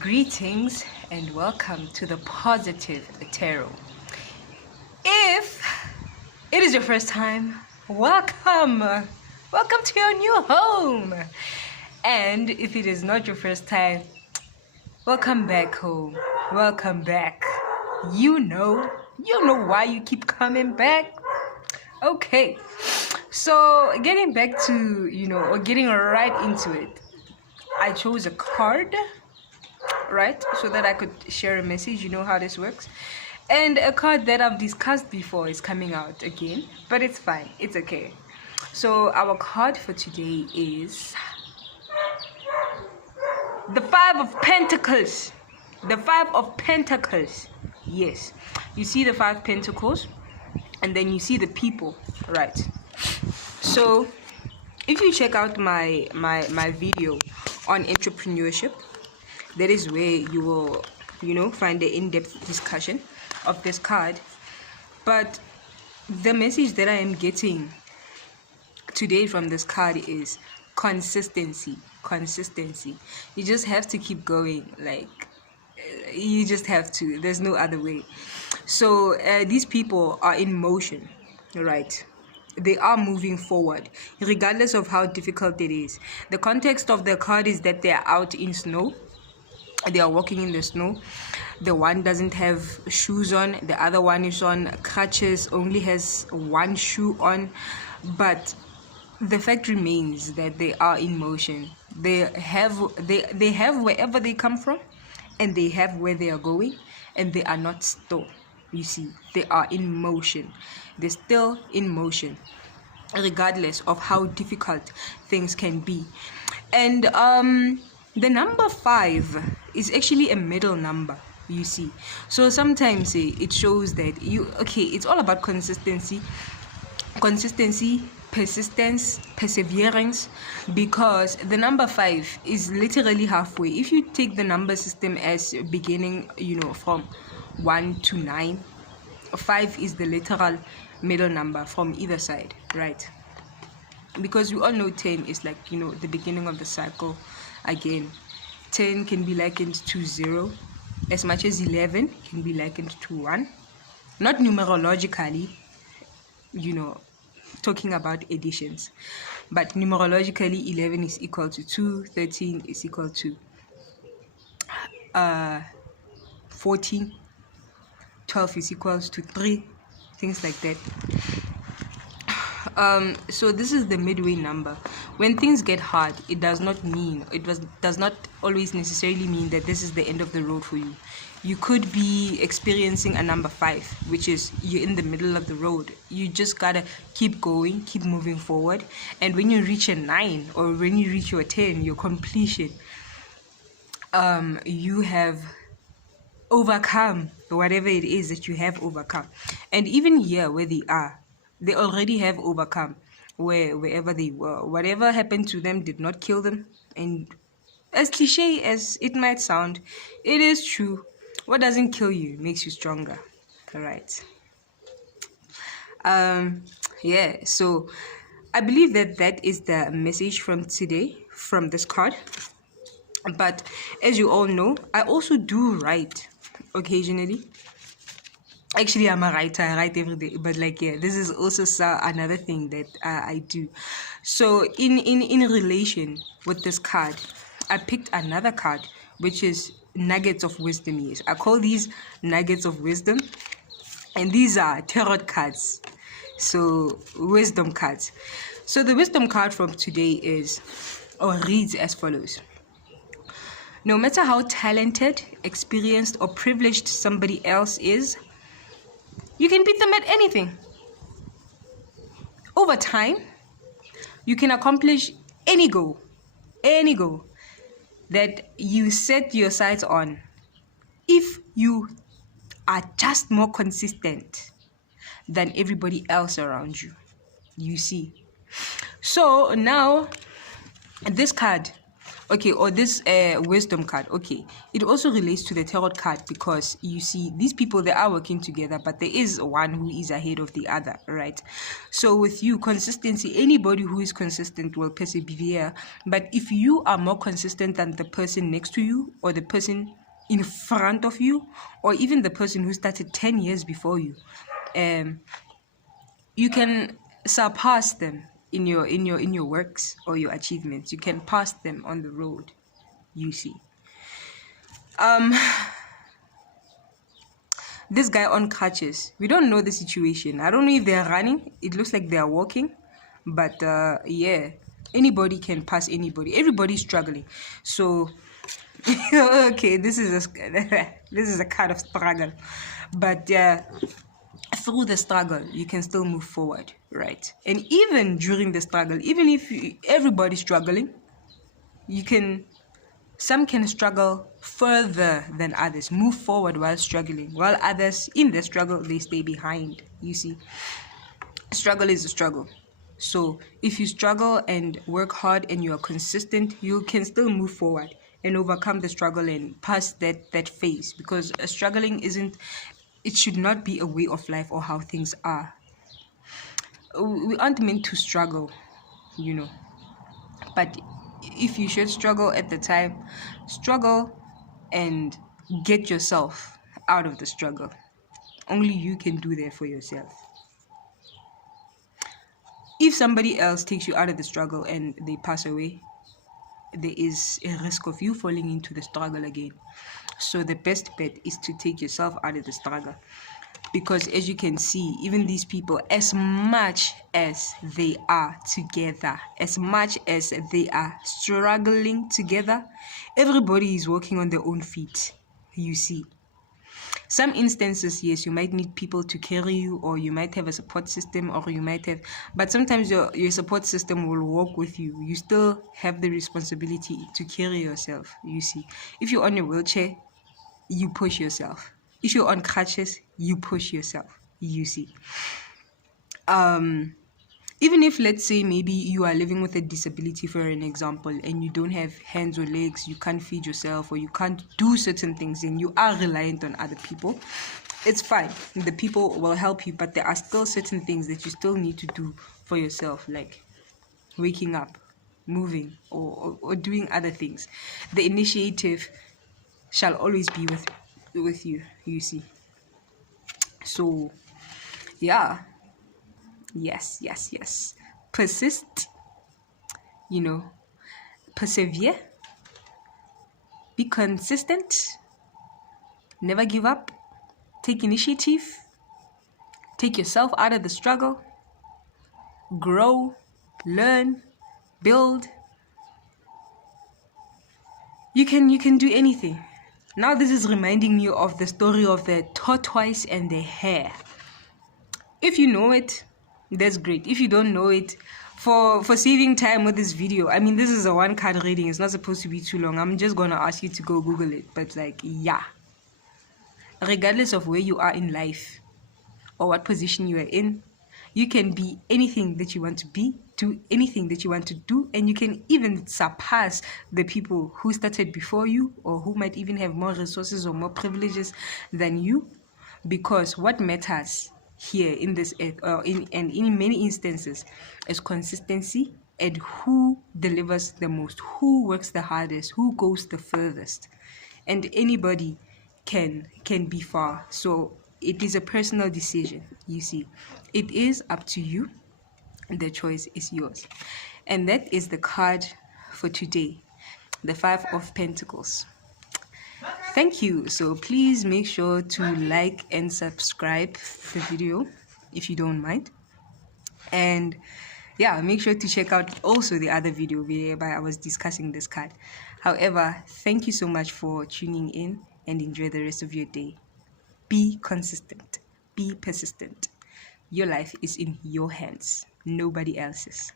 Greetings and welcome to the Positive Tarot. If it is your first time, welcome! Welcome to your new home. And if it is not your first time, welcome back home. Welcome back. You know why you keep coming back. Okay, so getting back to, or getting right into it, I chose a card, right, so that I could share a message. You know how this works. And a card that I've discussed before is coming out again, but it's fine, it's okay. So our card for today is the Five of Pentacles. The Five of Pentacles. Yes, you see the Five Pentacles, and then you see the people, right? So if you check out my video on entrepreneurship, that is where you will find the in-depth discussion of this card. But the message that I am getting today from this card is consistency. You just have to keep going. You just have to. There's no other way. So these people are in motion, right? They are moving forward regardless of how difficult it is. The context of the card is that they are out in snow. They are walking in the snow. The one doesn't have shoes on, the other one is on crutches, only has one shoe on. But the fact remains that they are in motion. They have wherever they come from, and they have where they are going, and they are not still. You see, they are in motion. They're still in motion, regardless of how difficult things can be. And the number 5 is actually a middle number, you see. So sometimes it shows that it's all about consistency, persistence, perseverance, because the number 5 is literally halfway. If you take the number system as beginning, from 1 to 9, 5 is the literal middle number from either side, right? Because we all know 10 is like, the beginning of the cycle. Again, 10 can be likened to 0, as much as 11 can be likened to 1. Not numerologically, talking about additions, but numerologically 11 is equal to 2, 13 is equal to 14, 12 is equals to 3, things like that. So this is the midway number. When things get hard, it does not always necessarily mean that this is the end of the road for you. You could be experiencing a number 5, which is you're in the middle of the road. You just gotta keep going, keep moving forward. And when you reach a 9, or when you reach your 10, your completion, you have overcome whatever it is that you have overcome. And even here where they already have overcome wherever they were. Whatever happened to them did not kill them. And as cliche as it might sound, it is true. What doesn't kill you makes you stronger. All right. So I believe that is the message from today, from this card. But as you all know, I also do write occasionally. Actually, I'm a writer. I write every day. But this is also another thing that I do. So in relation with this card, I picked another card, which is Nuggets of Wisdom. Yes, I call these Nuggets of Wisdom. And these are tarot cards. So wisdom cards. So the wisdom card from today reads as follows. No matter how talented, experienced, or privileged somebody else is, you can beat them at anything. Over time, you can accomplish any goal that you set your sights on if you are just more consistent than everybody else around you. You see. So now, this card Okay, or this wisdom card. Okay, it also relates to the tarot card, because you see these people, they are working together, but there is one who is ahead of the other, right? So with you, consistency, anybody who is consistent will persevere. But if you are more consistent than the person next to you, or the person in front of you, or even the person who started 10 years before you, you can surpass them in your works or your achievements. You can pass them on the road, you see. This guy on crutches, we don't know the situation. I don't know if they're running. It looks like they're walking, but yeah, anybody can pass anybody. Everybody's struggling. So okay, this is a kind of struggle, but through the struggle you can still move forward, right? And even during the struggle, even if everybody's struggling, some can struggle further than others, move forward while struggling, while others in the struggle, they stay behind. You see, struggle is a struggle. So if you struggle and work hard and you are consistent, you can still move forward and overcome the struggle and pass that phase, because struggling it should not be a way of life or how things are. We aren't meant to struggle, but if you should struggle at the time, struggle and get yourself out of the struggle. Only you can do that for yourself. If somebody else takes you out of the struggle and they pass away, there is a risk of you falling into the struggle again. So the best bet is to take yourself out of the struggle. Because as you can see, even these people, as much as they are together, as much as they are struggling together, everybody is walking on their own feet, you see. Some instances, yes, you might need people to carry you, or you might have a support system, but sometimes your support system will walk with you. You still have the responsibility to carry yourself, you see. If you're on your wheelchair, you push yourself. If you're on crutches, you push yourself, you see. Even if, let's say, maybe you are living with a disability, for an example, and you don't have hands or legs, you can't feed yourself, or you can't do certain things, and you are reliant on other people, it's fine. The people will help you, but there are still certain things that you still need to do for yourself, like waking up, moving, or doing other things. The initiative shall always be with you, you see. So yeah, yes, persist, persevere, be consistent, never give up, take initiative, take yourself out of the struggle, grow, learn, build. You can do anything. Now this is reminding me of the story of the tortoise and the hare. If you know it, that's great. If you don't know it, for saving time with this video, I mean, this is a one card reading. It's not supposed to be too long. I'm just gonna ask you to go Google it. But regardless of where you are in life or what position you are in, you can be anything that you want to be, do anything that you want to do, and you can even surpass the people who started before you, or who might even have more resources or more privileges than you. Because what matters here in this earth, in many instances, is consistency, and who delivers the most, who works the hardest, who goes the furthest. And anybody can be far. So it is a personal decision, you see. It is up to you. The choice is yours. And that is the card for today, the 5 of Pentacles. Thank you. So please make sure to like and subscribe the video if you don't mind. And make sure to check out also the other video whereby I was discussing this card. However, thank you so much for tuning in, and enjoy the rest of your day. Be consistent. Be persistent. Your life is in your hands, nobody else's.